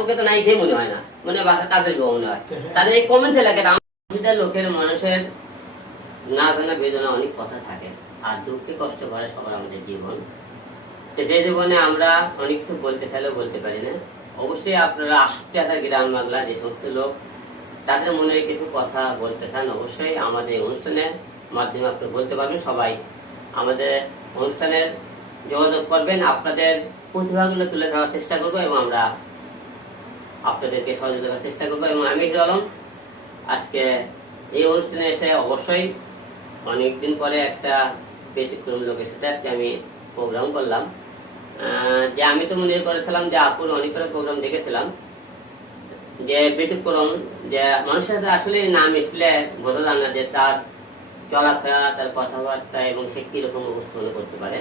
তোকে তো নাই মনে হয় না। মনে হয় তাদের গো মনে হয়। তাদের এই কমেন্টস এলাকাটা প্রতিটা লোকের মানুষের না জানা বেদনা অনেক কথা থাকে আর দুঃখে কষ্ট ভরে সবার আমাদের জীবন। তো যে জীবনে আমরা অনেক কিছু বলতে চাইলেও বলতে পারি না। অবশ্যই আপনারা আষট্টি হাজার গ্রাম বাংলা যে সমস্ত লোক তাদের মনে কিছু কথা বলতে চান, অবশ্যই আমাদের অনুষ্ঠানের মাধ্যমে আপনি বলতে পারবেন। সবাই আমাদের অনুষ্ঠানের যোগাযোগ করবেন। আপনাদের প্রতিভাগুলো তুলে ধরার চেষ্টা করব এবং আমরা আপনাদেরকে সহযোগিতা করার চেষ্টা করব এবং আমি আলম। আজকে এই অনুষ্ঠানে এসে অবশ্যই অনেকদিন পরে একটা ব্যতিক্রম লোকের সাথে আজকে আমি প্রোগ্রাম করলাম। যে আমি তো মনে করেছিলাম যে আপুর অনেক করে প্রোগ্রাম দেখেছিলাম। যে ব্যতিক্রম, যে মানুষের সাথে আসলে না মিশলে বোঝা যায় না যে তার চলাফেরা, তার কথাবার্তা এবং সে কীরকম উপস্থাপনা করতে পারে।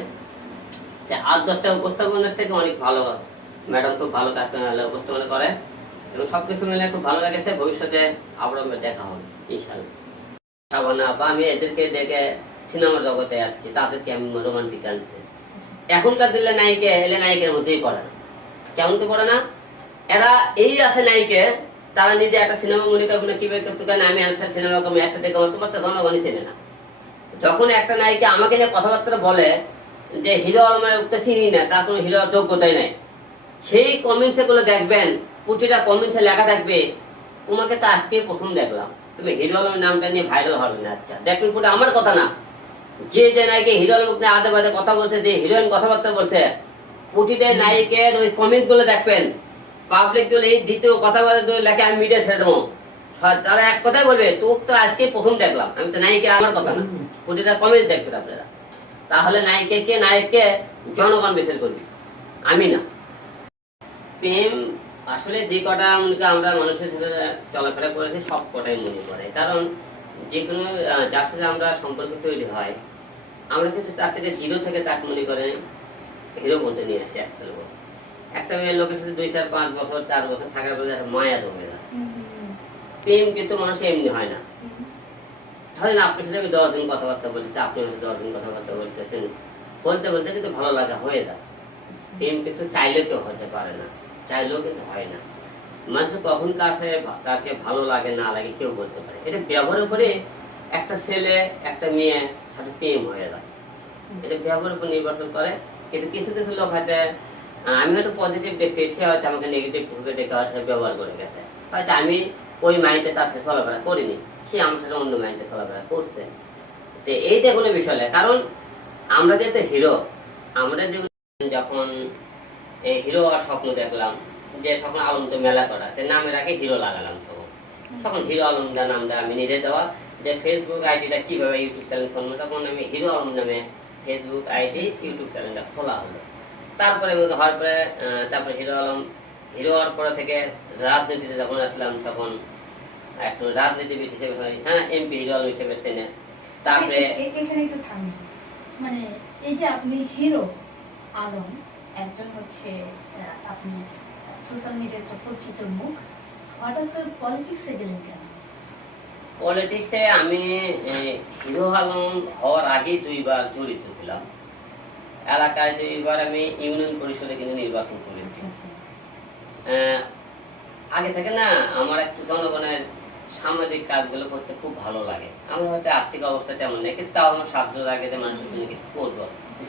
আট দশটা উপস্থাপনার থেকে অনেক ভালো ম্যাডাম খুব ভালো কাজ উপস্থাপনা করে। এবং সবকিছু মিলে খুব ভালো লেগেছে, ভবিষ্যতে আবার আমরা দেখা হবে ইনশাল্লাহ বা আমি এদেরকে দেখে সিনেমা জগতে যাচ্ছি তাদেরকে আমি রোমান্টিক আনছি এখনকার দিলে নায়িকা এলে নায়িকের মধ্যেই পড়ে না। কেমন তো পড়ে না? এরা এই আছে নায়িকে, তারা নিজে একটা সিনেমা মনে করবে না, কীভাবে করতে কেন আমি আনসার সিনেমা কমে একসাথে কমে তোমার তো জনগণই চেনে না। যখন একটা নায়িকা আমাকে নিয়ে কথাবার্তা বলে যে, হিরো আলমের উঠতে চিনি না, তার কোনো হিরো যোগ্যতাই নাই। সেই কমেন্টসগুলো দেখবেন প্রতিটা কমেন্টসে লেখা থাকবে তোমাকে তো আজকে প্রথম দেখলাম। তুমি হিরো আলমের নামটা নিয়ে ভাইরাল হবে না আচ্ছা দেখবেন পুরো আমার কথা না। যে যে নায়িকা হিরো আলম নিয়ে আদে বাদে কথা বলছে যে হিরোইন কথাবার্তা বলছে প্রতিটা নায়িকের ওই কমেন্টগুলো দেখবেন। পাবলিকগুলো এই দ্বিতীয় কথাবার্তা গুলো লেখে আমি মিডিয়া ছেড়ে দেবো। তারা এক কথাই বলবে তোর তো আজকে প্রথম দেখলাম। আমি তো নায়িকা আমার কথা না। প্রতিটা কমেন্ট দেখবেন আপনারা। তাহলে নায়িকা কে নায়ককে জনগণ বিচার করবে। আমি না। প্রেম আসলে যে কটা মনে আমরা মানুষের সাথে চলাফেরা করেছি সব কটাই মনে পড়ে। কারণ যে কোনো যার সাথে আমরা সম্পর্ক তৈরি হয় আমরা কিন্তু তার থেকে হিরো থেকে তাকে মনে করেন হিরো বলতে নিয়ে আসি একটা লোক। একটা মেয়ের লোকের সাথে দুই চার পাঁচ বছর চার বছর থাকার পরে একটা মায়া জমে যায়। প্রেম কিন্তু মানুষের এমনি হয় না। ধরেন আপনার সাথে আমি দশ দিন কথাবার্তা বলছি আপনি সাথে দশ দিন কথাবার্তা বলতেছেন। বলতে বলতে কিন্তু ভালো লাগা হয়ে যায়। প্রেম কিন্তু চাইলে কেউ হতে পারে না। চাইলেও কিন্তু হয় না। মানুষের কখন কাছে তাকে ভালো লাগে, না লাগে, কেউ বলতে পারে। এটা ব্যবহারের উপরে একটা ছেলে, একটা মেয়ে সাথে প্রেম হয়ে যায়। এটা ব্যবহারের উপর নির্ভরশীল করে। কিন্তু কিছু কিছু লোক হয়তো আমি হয়তো পজিটিভ দেখি সে হয়তো আমাকে নেগেটিভ ভাবে দেখে হয়তো ব্যবহার করে গেছে। হয়তো আমি ওই মাইন্ডে তার সাথে চলাফেরা করিনি। সে আমার সাথে অন্য মাইন্ডে চলাফেরা করছে। তো এইটা কোনো বিষয় নয়। কারণ আমরা যেহেতু হিরো আমরা যে যখন এই হিরো হওয়ার স্বপ্ন দেখলাম, যে স্বপ্ন আলম তো মেলা করা, তো নামের আগে হিরো লাগালাম তখন তখন হিরো আলমদা নামটা আমি নিজে দেওয়া, যে ফেসবুক আইডিটা কীভাবে ইউটিউব চ্যানেল খুলবো, তখন আমি হিরো আলম নামে ফেসবুক আইডি ইউটিউব চ্যানেলটা খোলা হলো। তারপরে হওয়ার পরে তারপরে হিরো আলম, হিরো হওয়ার পরে থেকে রাজনীতিতে যখন আসলাম, তখন একটু রাজনীতিবিদ হিসেবে হয় এমপি হিরো আলম হিসেবে চেনে। তারপরে এখানে একটু থামি। মানে এই যে আপনি হিরো আলম একজন হচ্ছে আপনি সোশ্যাল মিডিয়ার একটা পরিচিত মুখ হঠাৎ করে পলিটিক্সে গেলেন কেন? পলিটিক্সে আমি হিরো আলম হওয়ার আগেই দুইবার জড়িত ছিলাম। এলাকায় দুইবার আমি ইউনিয়ন পরিষদে কিন্তু নির্বাচন করেছি। আহ, আগে থেকে না আমার একটু জনগণের সামাজিক কাজগুলো করতে খুব ভালো লাগে। আমার হয়তো আর্থিক অবস্থা তেমন নেই কিন্তু তাও আমার সাধ্য লাগে যে মানুষের জন্য কিছু করব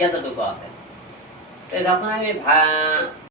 যতটুকু আছে। তো যখন আমি ভা-